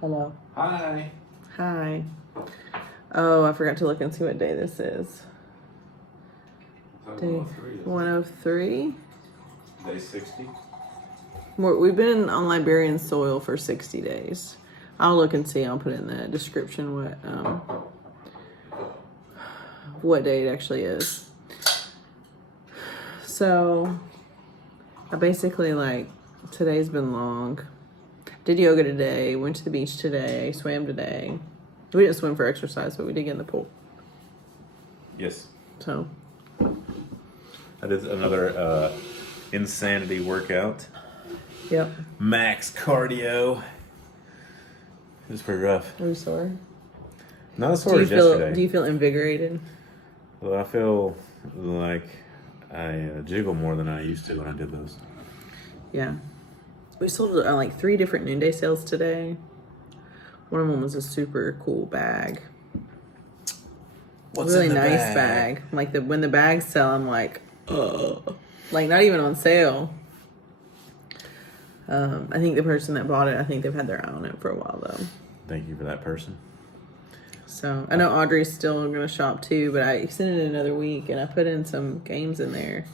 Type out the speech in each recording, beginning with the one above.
Hello. Hi. Hi. Oh, I forgot to look and see what day this is. Day 103. Day 60. We've been on Liberian soil for 60 days. I'll look and see. I'll put in the description what day it actually is. So I basically today's been long. Did yoga today, went to the beach today, swam today. We didn't swim for exercise, but we did get in the pool. Yes. So I did another insanity workout. yep. Max cardio. It was pretty rough. Are you sore? Not as sore as yesterday. Do you feel invigorated? Well, I feel like I jiggle more than I used to when I did those. Yeah. We sold 3 different noonday sales today. One of them was a super cool bag. What's really in the nice bag. When the bags sell, I'm like, ugh. Not even on sale. I think the person that bought it, I think they've had their eye on it for a while though. Thank you for that person. So I know Audrey's still going to shop too, but I extended it another week and I put in some games in there.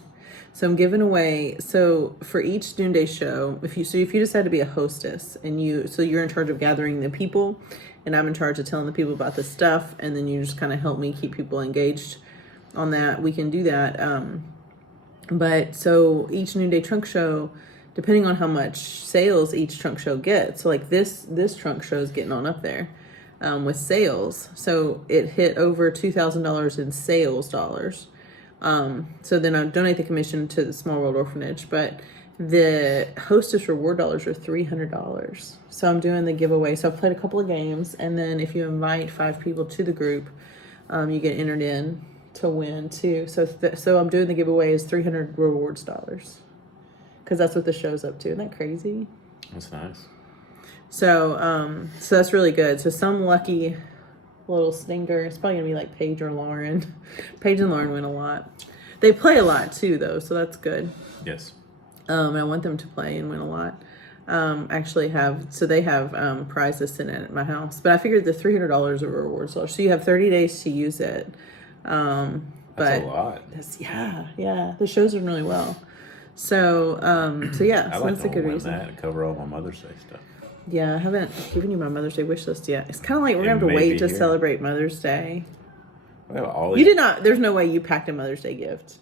So I'm giving away. So for each noonday show, if you decide to be a hostess and you're in charge of gathering the people, and I'm in charge of telling the people about the stuff, and then you just kind of help me keep people engaged on that. We can do that. But so each noonday trunk show, depending on how much sales each trunk show gets. So this trunk show is getting on up there. With sales. So it hit over $2,000 in sales dollars. So then I donate the commission to the Small World Orphanage, but the hostess reward dollars are $300. So I'm doing the giveaway. So I've played a couple of games, and then if you invite 5 people to the group, you get entered in to win too. So I'm doing the giveaway is 300 rewards dollars, because that's what the show's up to. Isn't that crazy? That's nice. So that's really good. So some lucky little stinker. It's probably gonna be like Paige or Lauren. Paige and Lauren win a lot. They play a lot too, though, so that's good. Yes. And I want them to play and win a lot. They have prizes sitting at my house, but I figured the $300 of rewards. So you have 30 days to use it. That's a lot. Yeah. The show's doing really well. So yeah, I so like that's a to good win reason. that and cover all my Mother's Day stuff. Yeah, I haven't given you my Mother's Day wish list yet. It's kind of like we're going It to have to may wait be to here. celebrate Mother's Day. Well, You did not. There's no way you packed a Mother's Day gift.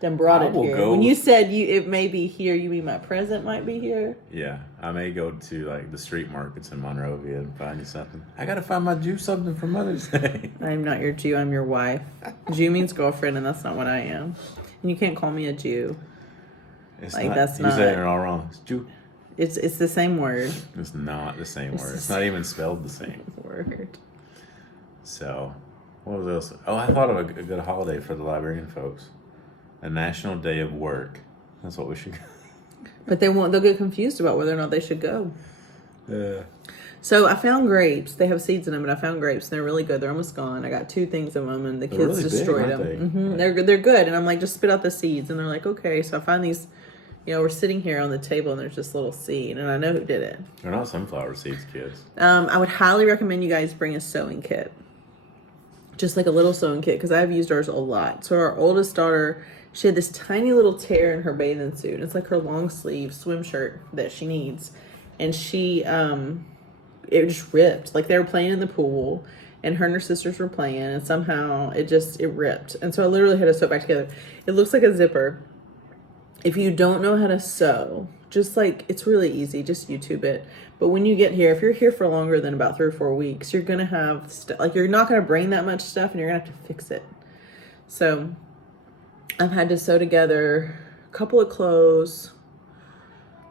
Then brought I it will here. go- When you said it may be here, you mean my present might be here? Yeah, I may go to the street markets in Monrovia and find you something. I gotta find my Jew something for Mother's Day. I'm not your Jew. I'm your wife. Jew means girlfriend, and that's not what I am. And you can't call me a Jew. It's Like, not, that's you not- saying it all wrong. It's Jew. It's the same word. It's not the same It's word. the It's not even spelled the same. Word. So, what was else? Oh, I thought of a good holiday for the Liberian folks. A National Day of Work. That's what we should. But they'll get confused about whether or not they should go. Yeah. So I found grapes. They have seeds in them, but I found grapes, and they're really good. They're almost gone. I got 2 things of them, and the They're kids really big, destroyed aren't them. they? Mm-hmm. They're good, and I'm like, just spit out the seeds, and they're like, okay. So I find these. We're sitting here on the table, and there's this little seed, and I know who did it. They're not sunflower seeds, kids. I would highly recommend you guys bring a sewing kit, just like a little sewing kit, because I've used ours a lot. So our oldest daughter, she had this tiny little tear in her bathing suit. It's like her long sleeve swim shirt that she needs, and it just ripped. Like they were playing in the pool, and her sisters were playing, and somehow it ripped. And so I literally had to sew it back together. It looks like a zipper. If you don't know how to sew, it's really easy. Just YouTube it. But when you get here, if you're here for longer than about 3 or 4 weeks, you're going to have you're not going to bring that much stuff, and you're going to have to fix it. So I've had to sew together a couple of clothes,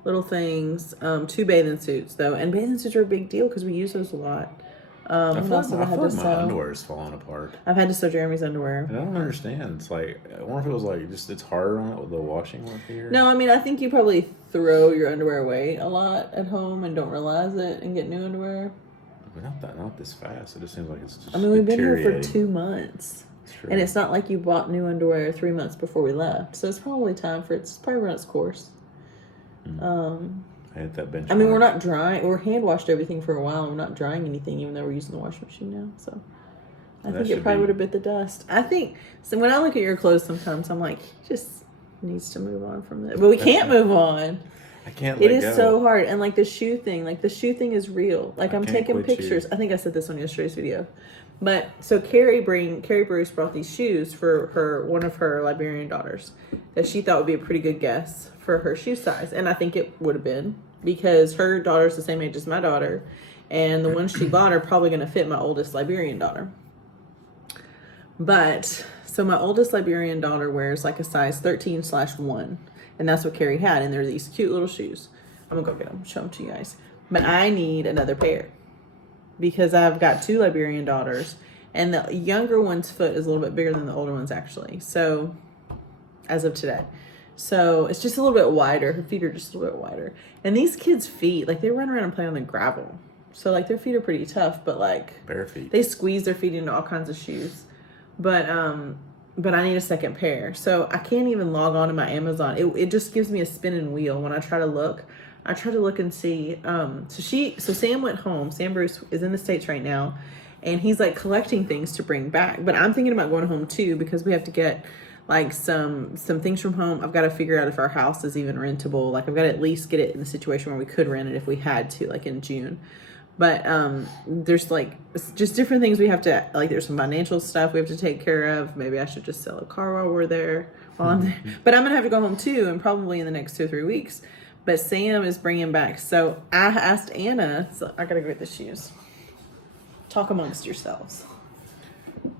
little things, 2 bathing suits though. And bathing suits are a big deal because we use those a lot. I feel like my underwear is falling apart. I've had to sew Jeremy's underwear. I don't understand. It's like, I wonder if it was it's harder on it with the washing one here. No, I mean, I think you probably throw your underwear away a lot at home and don't realize it and get new underwear. But not this fast. It just seems like it's just We've been here for deteriorating. 2 months. It's true. And it's not like you bought new underwear 3 months before we left. So it's probably time for it's probably run its course. I I hit that benchmark. I mean, we're not drying. We're hand washed everything for a while. We're not drying anything, even though we're using the washing machine now. So I think it probably would have bit the dust. I think so. When I look at your clothes, sometimes I'm like, he just needs to move on from this. But we can't move on. I can't. It is so hard. And like the shoe thing is real. Like I'm taking pictures. I think I said this on yesterday's video. But so Carrie Bruce brought these shoes for one of her Liberian daughters that she thought would be a pretty good guess for her shoe size. And I think it would have been, because her daughter's the same age as my daughter. And the ones she bought are probably going to fit my oldest Liberian daughter. But so my oldest Liberian daughter wears like a size 13/1. And that's what Carrie had. And they're these cute little shoes. I'm going to go get them, show them to you guys. But I need another pair, because I've got 2 Liberian daughters, and the younger one's foot is a little bit bigger than the older one's actually. So, as of today. So, it's just a little bit wider. Her feet are just a little bit wider. And these kids' feet, like, they run around and play on the gravel. So, like, their feet are pretty tough, but, like, bare feet. They squeeze their feet into all kinds of shoes. But I need a second pair. So, I can't even log on to my Amazon. It just gives me a spinning wheel when I try to look. I try to look and see. So Sam went home. Sam Bruce is in the States right now, and he's like collecting things to bring back. But I'm thinking about going home too, because we have to get like some things from home. I've got to figure out if our house is even rentable. Like I've got to at least get it in the situation where we could rent it if we had to, like in June. But there's like just different things we have to, like there's some financial stuff we have to take care of. Maybe I should just sell a car while we're there, while I'm there. But I'm going to have to go home too, and probably in the next 2 or 3 weeks. But Sam is bringing back. So I asked Anna, so I got to go get the shoes. Talk amongst yourselves.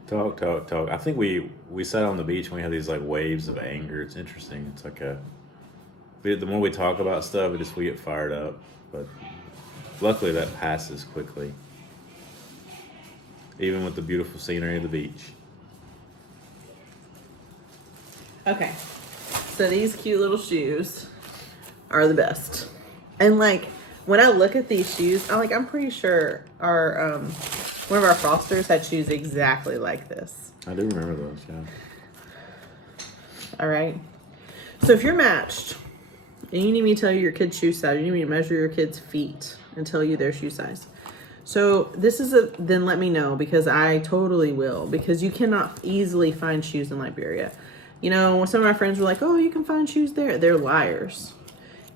Talk. I think we sat on the beach and we had these like waves of anger. It's interesting. It's like the more we talk about stuff, we get fired up. But luckily that passes quickly. Even with the beautiful scenery of the beach. Okay. So these cute little shoes are the best. And like when I look at these shoes, I'm pretty sure our one of our fosters had shoes exactly like this. I do remember those, yeah. All right. So if you're matched and you need me to tell you your kid's shoe size, you need me to measure your kid's feet and tell you their shoe size. So this is then let me know, because I totally will, because you cannot easily find shoes in Liberia. You know, some of my friends were like, oh, you can find shoes there. They're liars.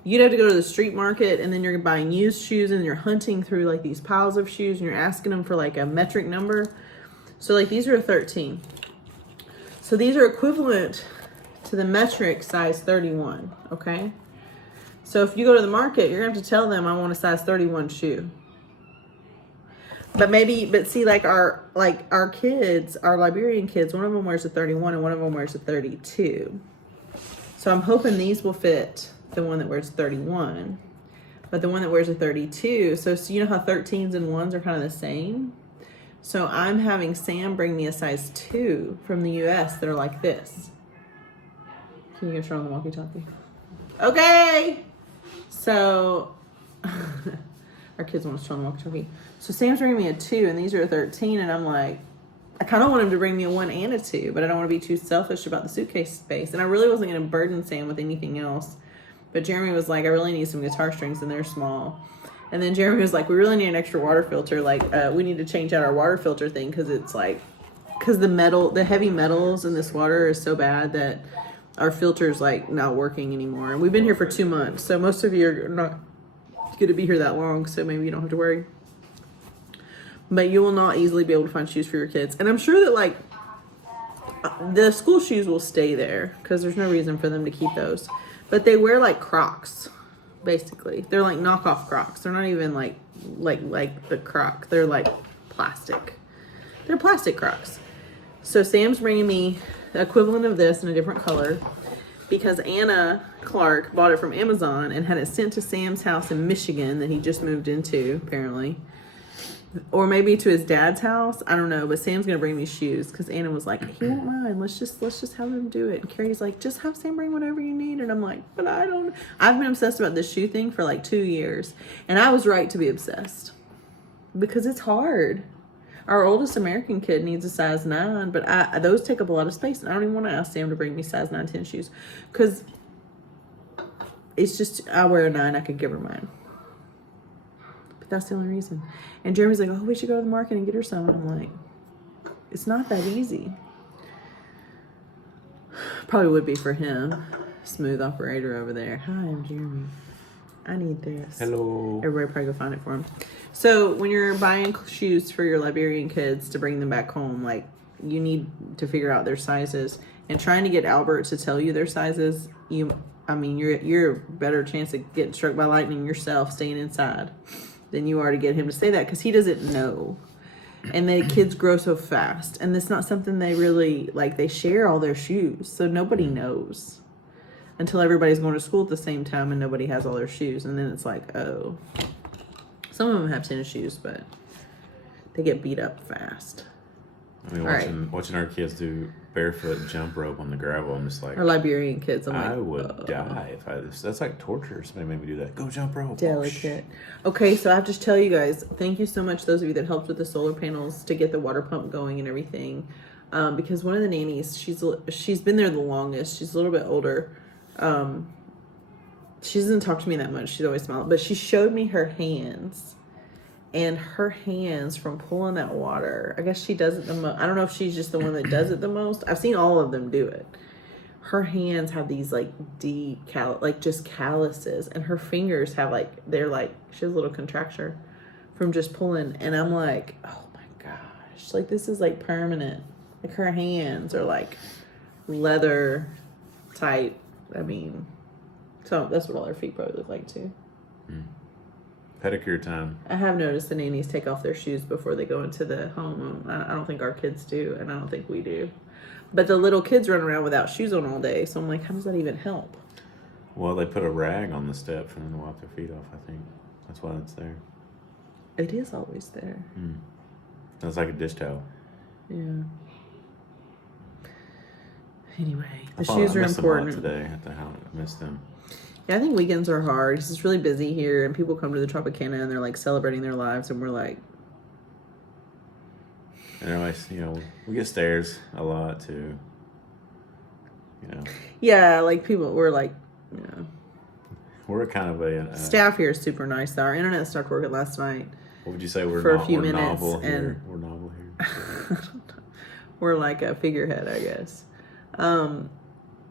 You'd have to go to the street market, and then you're buying used shoes, and you're hunting through like these piles of shoes, and you're asking them for like a metric number. So like these are a 13. So these are equivalent to the metric size 31, okay? So if you go to the market, you're gonna have to tell them I want a size 31 shoe. But see, like our kids, our Liberian kids, one of them wears a 31 and one of them wears a 32. So I'm hoping these will fit the one that wears 31, but the one that wears a 32. So you know how 13s and 1s are kind of the same? So I'm having Sam bring me a size 2 from the US that are like this. Can you go show on the walkie-talkie? Okay. So our kids want to show on the walkie-talkie. So Sam's bringing me a 2 and these are a 13, and I'm like, I kind of want him to bring me a 1 and a 2, but I don't want to be too selfish about the suitcase space. And I really wasn't going to burden Sam with anything else. But Jeremy was like, I really need some guitar strings, and they're small. And then Jeremy was like, we really need an extra water filter. Like, we need to change out our water filter thing, because the heavy metals in this water is so bad that our filter's like not working anymore. And we've been here for 2 months, so most of you are not going to be here that long, so maybe you don't have to worry. But you will not easily be able to find shoes for your kids. And I'm sure that like the school shoes will stay there, because there's no reason for them to keep those. But they wear like Crocs, basically. They're like knockoff Crocs. They're not even like the Croc. They're like plastic. They're plastic Crocs. So Sam's bringing me the equivalent of this in a different color, because Anna Clark bought it from Amazon and had it sent to Sam's house in Michigan that he just moved into, apparently. Or maybe to his dad's house. I don't know. But Sam's going to bring me shoes, because Anna was like, he won't mind. Let's just have him do it. And Carrie's like, just have Sam bring whatever you need. And I'm like, but I don't. I've been obsessed about this shoe thing for like 2 years. And I was right to be obsessed, because it's hard. Our oldest American kid needs a size 9, but those take up a lot of space. And I don't even want to ask Sam to bring me size 9, 10 shoes, because it's just, I wear a 9, I could give her mine. But that's the only reason. And Jeremy's like, oh, we should go to the market and get her some. And I'm like, it's not that easy. Probably would be for him. Smooth operator over there. Hi, I'm Jeremy. I need this. Hello. Everybody probably go find it for him. So when you're buying shoes for your Liberian kids to bring them back home, like, you need to figure out their sizes. And trying to get Albert to tell you their sizes, you're a better chance of getting struck by lightning yourself staying inside than you are to get him to say that, because he doesn't know. And the kids grow so fast, and it's not something they really like. They share all their shoes, so nobody knows until everybody's going to school at the same time and nobody has all their shoes. And then it's like, oh, some of them have tennis shoes, but they get beat up fast. I mean, watching our kids do barefoot jump rope on the gravel, I'm just like, Or Liberian kids, I'm I like, would die if that's like torture. Somebody made me do that. Go jump rope. delicate. Okay, so I have to tell you guys, thank you so much, those of you that helped with the solar panels to get the water pump going and everything. Because one of the nannies, she's been there the longest. She's a little bit older. She doesn't talk to me that much. She's always smiling, but she showed me her hands. And her hands from pulling that water, I guess she does it the most. I don't know if she's just the one that does it the most. I've seen all of them do it. Her hands have these like deep just calluses, and her fingers have she has a little contracture from just pulling. And I'm like, oh my gosh, like this is like permanent. Like her hands are like leather type. I mean, so that's what all her feet probably look like too. Pedicure time. I have noticed the nannies take off their shoes before they go into the home. I don't think our kids do, and I don't think we do. But the little kids run around without shoes on all day, so I'm like, how does that even help? Well, they put a rag on the step for them to wipe their feet off, I think. That's why it's there. It is always there. It's like a dish towel. Yeah. Anyway, the I shoes are missed them a lot important. today at the house. I missed them. Yeah, I think weekends are hard because it's really busy here, and people come to the Tropicana and they're like celebrating their lives, and we're like, And everybody's, we get stares a lot too. yeah, like we're like, We're kind of a staff here is super nice though. Our internet started working last night. What would you say? We're for a few minutes, novel here. and We're novel here. we're like a figurehead, I guess.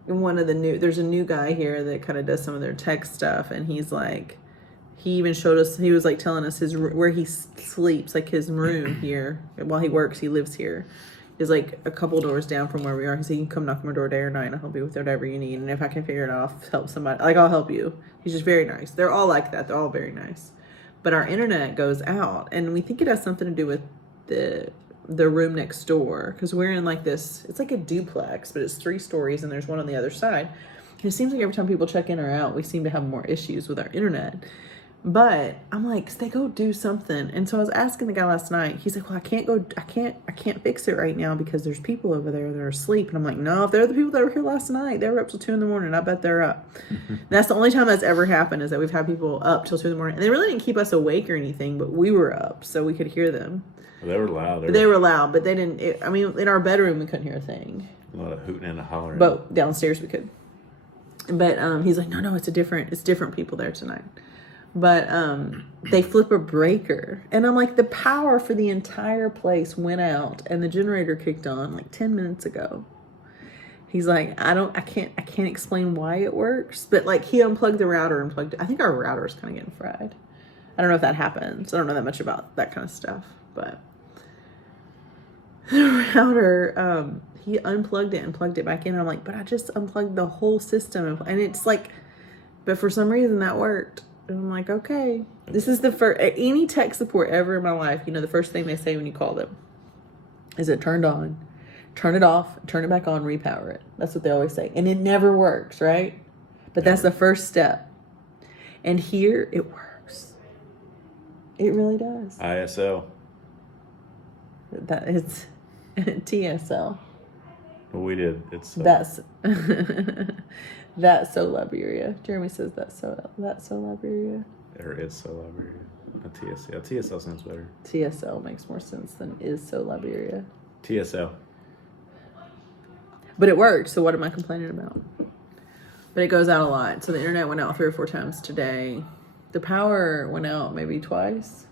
There's a new guy here that kind of does some of their tech stuff, and he's like, he even showed us, he was like telling us where he sleeps, like his room here while he works. He lives here is like a couple doors down from where we are. He said, you can come knock on my door day or night and I'll help you with whatever you need, and if I can figure it out, I'll help somebody, like I'll help you. He's just very nice. They're all like that. They're all very nice. But our internet goes out, and we think it has something to do with the room next door, because we're in like this, it's like a duplex, but it's 3 stories and there's one on the other side. And it seems like every time people check in or out, we seem to have more issues with our internet. But I'm like, they go do something. And so I was asking the guy last night. He's like, well, I can't fix it right now because there's people over there that are asleep. And I'm like, no, if they're the people that were here last night, they were up till 2 a.m. I bet they're up. That's the only time that's ever happened, is that we've had people up till 2 a.m. And they really didn't keep us awake or anything, but we were up so we could hear them. Well, they were loud. They were loud, but they didn't. In our bedroom, we couldn't hear a thing. A lot of hooting and a hollering. But downstairs we could. But he's like, no, it's different people there tonight. But they flip a breaker, and I'm like, the power for the entire place went out, and the generator kicked on like 10 minutes ago. He's like, I can't explain why it works, but like he unplugged the router and plugged it. I think our router is kind of getting fried. I don't know if that happens. I don't know that much about that kind of stuff, but the router, he unplugged it and plugged it back in. I'm like, but I just unplugged the whole system, and it's like, but for some reason that worked. And I'm like, okay, this is the first, any tech support ever in my life, the first thing they say when you call them is it turned on, turn it off, turn it back on, repower it. That's what they always say. And it never works, right? But that's the first step. And here it works. It really does. ISL. That it's TSL. Well, we did. It's That's that's so Liberia. Jeremy says that's so Liberia. Or it's so Liberia. A TSL. TSL sounds better. TSL makes more sense than is so Liberia. TSL. But it worked, so what am I complaining about? But it goes out a lot. So the internet went out 3 or 4 times today. The power went out maybe twice.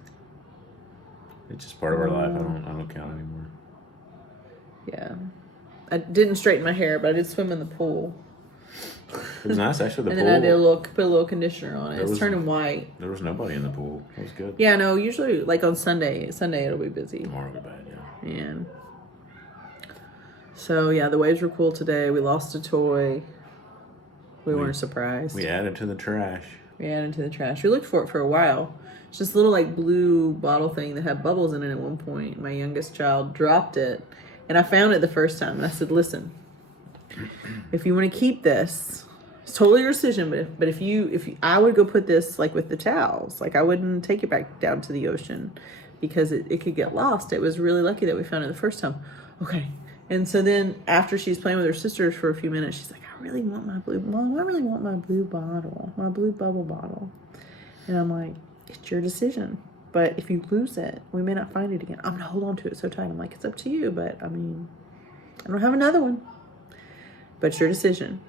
It's just part of our life. I don't count anymore. Yeah. I didn't straighten my hair, but I did swim in the pool. It was nice actually. And then I did put a little conditioner on it. It's turning white. There was nobody in the pool. It was good. Yeah, no, usually like on Sunday it'll be busy. Tomorrow will be bad, yeah. And so yeah, the waves were cool today. We lost a toy. We weren't surprised. We added to the trash. We looked for it for a while. It's this little like blue bottle thing that had bubbles in it at one point. My youngest child dropped it, and I found it the first time, and I said, "Listen, if you want to keep this, it's totally your decision. But if you, I would go put this like with the towels. Like I wouldn't take it back down to the ocean because it could get lost. It was really lucky that we found it the first time. Okay." And so then after she's playing with her sisters for a few minutes, she's like, I really want my blue bottle, my blue bubble bottle. And I'm like, it's your decision. But if you lose it, we may not find it again. I'm going to hold on to it so tight. I'm like, it's up to you. But I mean, I don't have another one. But it's your decision.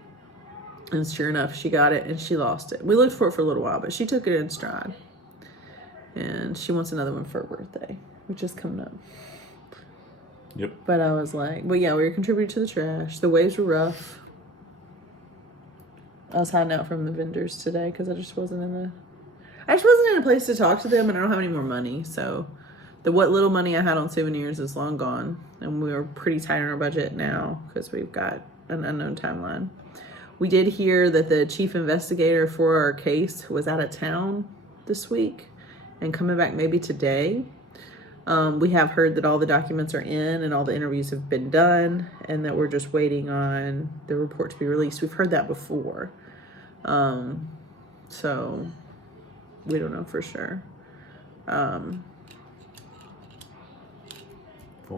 And sure enough, she got it and she lost it. We looked for it for a little while, but she took it in stride. And she wants another one for her birthday, which is coming up. Yep. But I was like, but yeah, we were contributing to the trash. The waves were rough. I was hiding out from the vendors today because I just wasn't in a place to talk to them, and I don't have any more money. So what little money I had on souvenirs is long gone, and we were pretty tight on our budget now because we've got an unknown timeline. We did hear that the chief investigator for our case was out of town this week and coming back maybe today. We have heard that all the documents are in and all the interviews have been done and that we're just waiting on the report to be released. We've heard that before. So we don't know for sure. Fool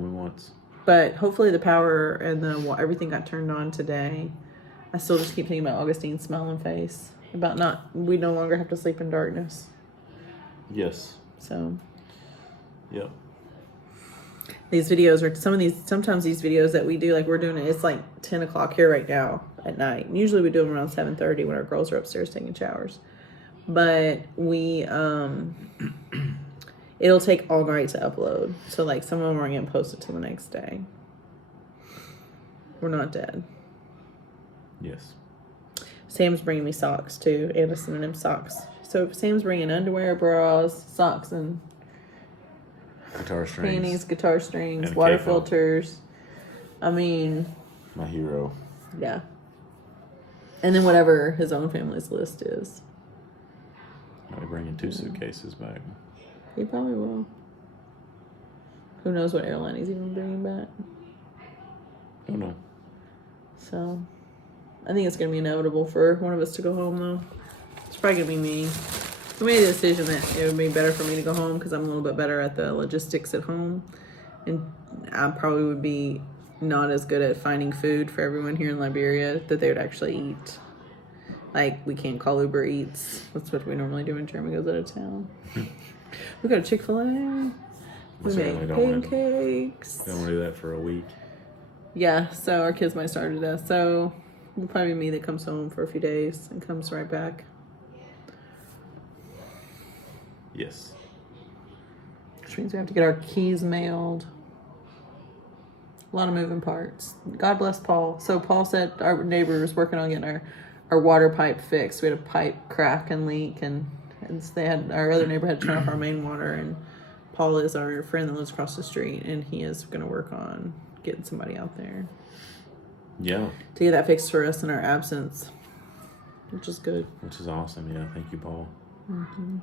me once. But hopefully the power and everything got turned on today. I still just keep thinking about Augustine's smiling face. We no longer have to sleep in darkness. Yes. So. Yep. These videos sometimes these videos that we do, like we're doing it's like 10 o'clock here right now at night. And usually we do them around 7:30 when our girls are upstairs taking showers. But we, it'll take all night to upload. So like some of them are getting posted to the next day. We're not dead. Yes. Sam's bringing me socks too. Anderson and him socks. So Sam's bringing underwear, bras, socks, and guitar strings, panties, guitar strings, and water K-Phil. filters. I mean, my hero. Yeah. And then whatever his own family's list is. Might be bringing 2 suitcases back. He probably will. Who knows what airline he's even bringing back? Don't know. So, I think it's going to be inevitable for one of us to go home, though. It's probably going to be me. We made a decision that it would be better for me to go home because I'm a little bit better at the logistics at home. And I probably would be not as good at finding food for everyone here in Liberia that they would actually eat. Like, we can't call Uber Eats. That's what we normally do when Jeremy goes out of town. We go to Chick-fil-A. We make pancakes. Don't want to do that for a week. Yeah, so our kids might start to death. So it'll probably be me that comes home for a few days and comes right back. Yes. Which means we have to get our keys mailed. A lot of moving parts. God bless Paul. So Paul said our neighbor was working on getting our water pipe fixed. We had a pipe crack and leak, and our other neighbor had to turn off our main water, and Paul is our friend that lives across the street, and he is going to work on getting somebody out there. Yeah. To get that fixed for us in our absence, which is good. Which is awesome. Yeah. Thank you, Paul. Mm-hmm.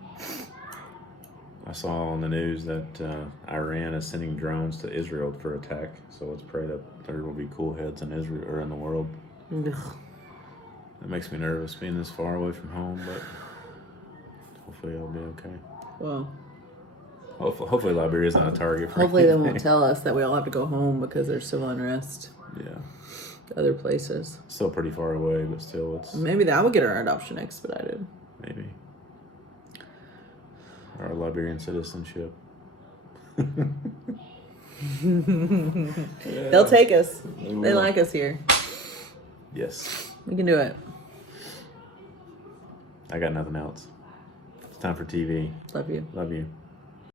I saw on the news that Iran is sending drones to Israel for attack. So let's pray that there will be cool heads in Israel or in the world. Ugh. That makes me nervous being this far away from home, but hopefully I'll be okay. Well, hopefully Liberia's not a target for hopefully they anything. won't tell us that we all have to go home because there's civil unrest. Yeah. Other places. Still pretty far away, but still it's... Maybe that will get our adoption expedited. Maybe. Our Liberian citizenship. They'll take us. They like us here. Yes. We can do it. I got nothing else. It's time for TV. Love you. Love you.